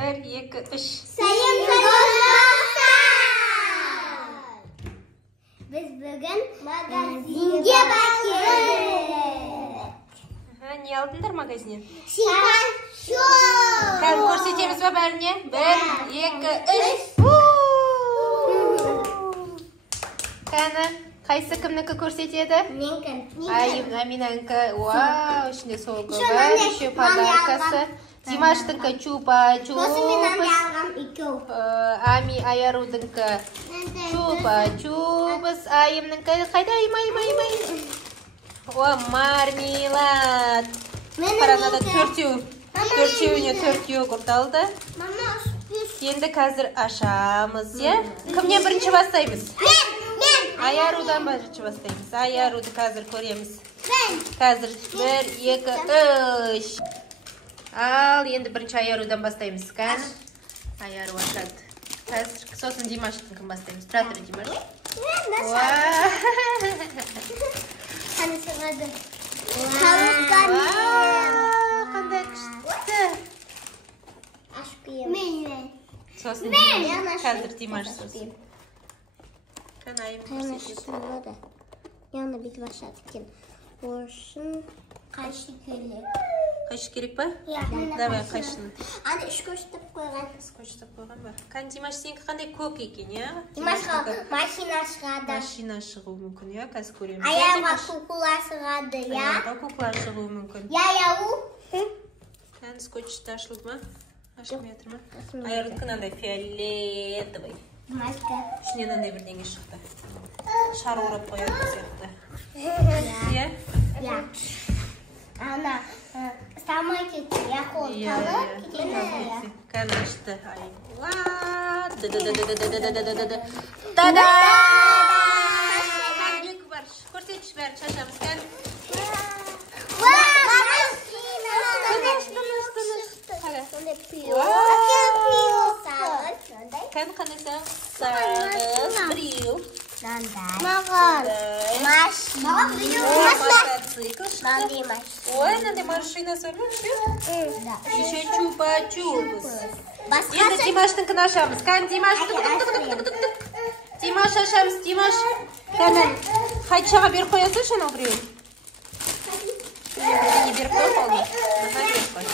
1, 2, 3. Sayın dostlar. Biz bugün magazinge bakıyoruz. Ne aldınдар magazinен? Şipan şu. Қазір көрсетеміз ба бәріне? 1, 2, 3. Қане, қайсы кімнікі көрсетеді? Менікі. Аминанікі. Вау, ішінде солғы бар, еще подаркасы. Димаштыңкі чупа-чупс. Сосын мен алғам екеу. Ами Аярудыңкі чупа-чупс. Айымныңкі қайда айым. О, мармелад. Қаранада төртеуіне 4 йогурт алды. Енді қазір ашамыз, е? Кімнен бірінші бастаймыз? Мен. Аярудан бірінші бастаймыз. Аяруды қазір көреміз. Қазір 1, 2, 3. Ал, енді бірінші Аярудан бастаймыз. Кән? Аяру ашады. Қазір сосын Димаштың бастаймыз. Тұра тұр, Димаш. Қаны шығады. Қандай күшті. Ашып кием. Мен. Сосын қазір Димаш сосын. Кән айым көрсетеді. Яна бүйтіп ашады екен. Оршын қайшы керек. Қайшы керек па? Иә. Давай қайшыны. Аны үшкөштіп қойған. Үшкөштіп қойған ба? Кән Димаш сенікі қандай көк екен, е? Димашқа машина шығады. Машина шығуы мүмкін, е? Қазір көреміз. Аяға кукула шығады, я? Аяға кукла шығуы мүмкін. Я-яу. Кән скотчты ашылды ма? Ашылмай жатыр ма? Аярдікі мынандай фиолетовый. Димашқа. Ішінен мынандай бірдеңе шықты. Шар орап қоятын сияқты. Иә? Я. Ана, самай кетті, я қолталы. Кән ашты. Та-да! Екі бар. Көрсетші бәрін шашамыз. Кән. Кән қандай сағыз? Біреу. Маған. Мотоцикл шықты. Ой, мынандай машинасы бар ма? Еще чупа-чупс. Енді Димаштыңкін ашамыз. Кән Димаш. Димаш ашамыз. Димаш. Кәнін қайтшаға беріп қоясы үшін ол біреуін? Не беріп қой қолы? Беріп қой.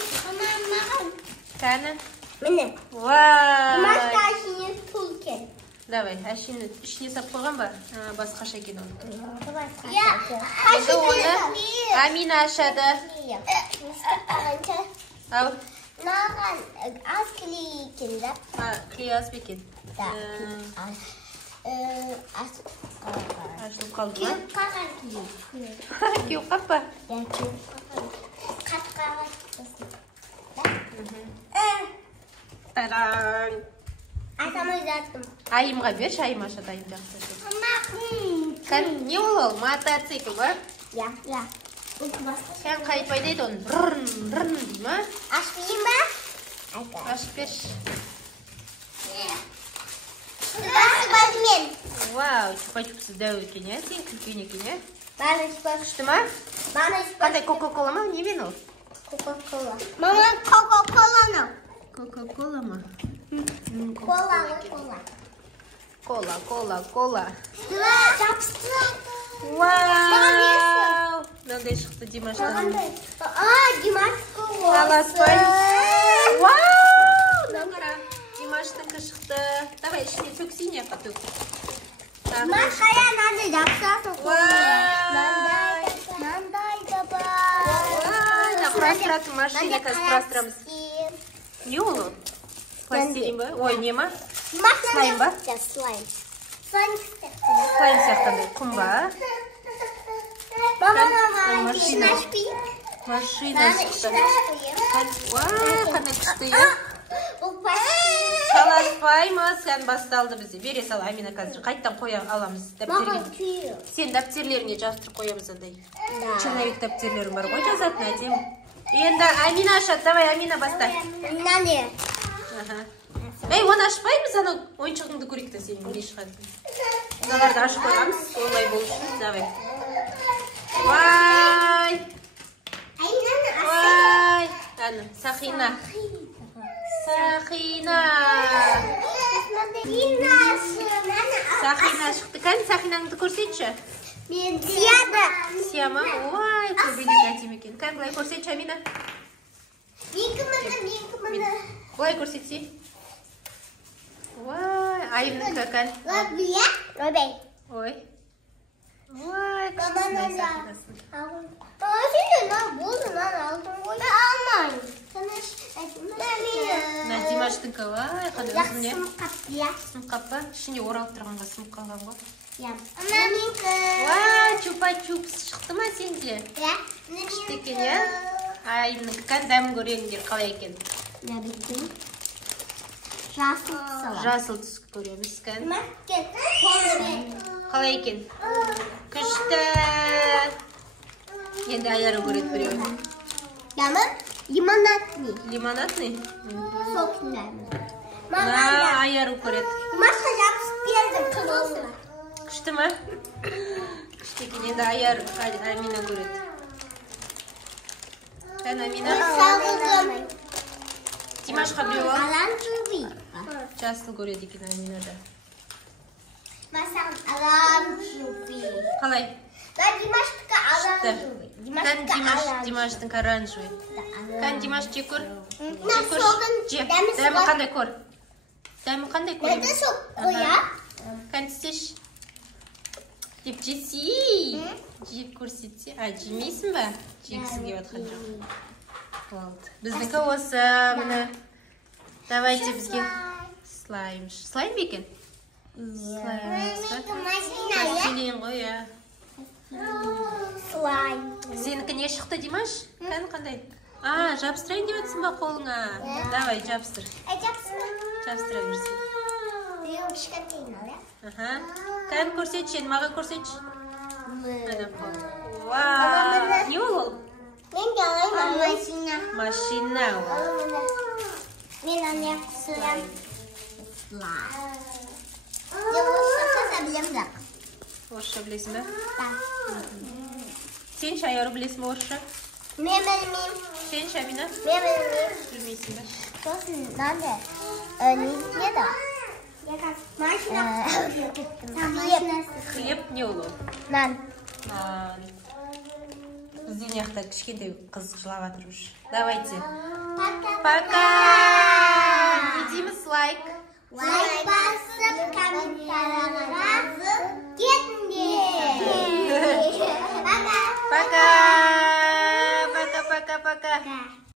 Кәні? Міне. Вау. Димашқа ашыны пул кен. Давай, әшіні ішіне сап қойған ба? Басқаша екен оны. Енді оны Амина ашады. Ау. Маған аз клей екен да. Клей аз ба екен? Ашылып қалды ма? Кеуіп қалған клей. Кеуіп қап па? Қатқаға Тараң. Атамай жаттым. Айымға берші, айым ашады, айым жақсы ашады. Не ол? Мотоцикл ба? Я. Сен қайтпай дейді оны? Бррн дей ма? Ашпайын ба? Ашып берші. Басы бады мен. Вау, чупа-чупсы дәу екен, е? Сен күлкен екен, е? Баны ішпаш. Күшті ма? Баны ішпаш. Қандай кока-кола ма? Не мен ол? Кока-кола. Мама, кока-коланы. Кока-кола ма? Кола. Жапсты. Вау! Мынандай шықты Димаштан. Димашқа Аласпай. Вау! Нақара. Димаштыңқы шықты. Давай, ішіне төксейін яққа төк. Димашқа я нандай жапсасын. Нандай да бар. Құрастыратын машина қазір құрастырамыз. Не ол? Пластилин ба? Ой, не ма? Слайм ба? Слайм. Слайм сияқтандай. Құм ба? Машина шықты. Вау, қандай күшті, е? Таласпаймыз, сән басталды бізде. Бере сал, Амина қазір. Қайттан қоя аламыз дәптерге. Сен дәптерлеріне жаздырып қоямыз андай. Черновик дәптерлерің бар ғой жазатын әдем. Енді Амина ашады. Давай, Амина баста. Мынаны. Ей, оны ашпаймыз, анау ойыншығыңды көректі сенің не шығады. Мыналарды ашып қойғамыз, олай болу үшін. Давай. Вай! Вай! Сақина. Сақина. Сақина шықты. Кән, Сақинаңды көрсетші. Сияма. Ой, көбелек әдем екен. Кән, бұлай көрсетші, Амина. Бұлай көрсетсе. Ой, айымның көкән. Ой. Ой, күштісіне Сақинасын. Димаштың көй, қандай ұзын не? Сымқап ба? Ішінде оралып тұрғанға сымқ қалған ғой. Ой, чупа-чупс шықты ма сенде? Күшті екен, е? Айымның көкән дәмін көреңдер қалай екен? Жасыл түсіп көреміз кән. Қалай екен? Күшті. Енді аяры көрет біреу. Лимонадный. Лимонадный? Сок нравится. Аяру көрет. Маша жабысып берді, қызылсың. Күшті ма? Күшті екен, енді аяр Амина көрет. Кән Амина? Димашқа біреу ал? Оранжевый. Жасыл көрет екен Аминада. Масам оранжевый. Қалай? Димаштікі оранжевый. Кән Димаштың оранжевый. Кән Димаш жек көр. Дәмі қандай көр? Дәмі қандай көр? Нәді соқ қоя? Кән тістеш? Деп жесі. Жек көрсетсе. Жемейсің ба? Жегісің кеп атқан жоқ. Болды. Біздікі осы. Міне. Давайте бізге слайм. Слайм бе екен? Слайм. Пластилин ғой, я. Слайм. Сенікі не шықты, Димаш? Кән қандай? Жабыстырайын деп өтсін ба қолыңа? Давай, жабыстыр. Жабыстыра берсін. Кән көрсетші, маған көрсетші. Вау, не ол? Мен қалаймын машина. Машина ол. Мен ане құсырам. Орысша білем бірақ. Орысша білесің ба? Да. Сен шайару білесің ба орысша? Мен білмеймін. Сен Шамина? Мен білмеймін. Білмейсің ба? Сосын надо не еді? Машина. Хлеб не ол? Нан. Бізде неқта кішкентай қыз жылап жатыр už. Давайте. Пока. Не дейміз лайк. Лайк басып, комментарияға кетіңдер. Пока. Пока. Пока.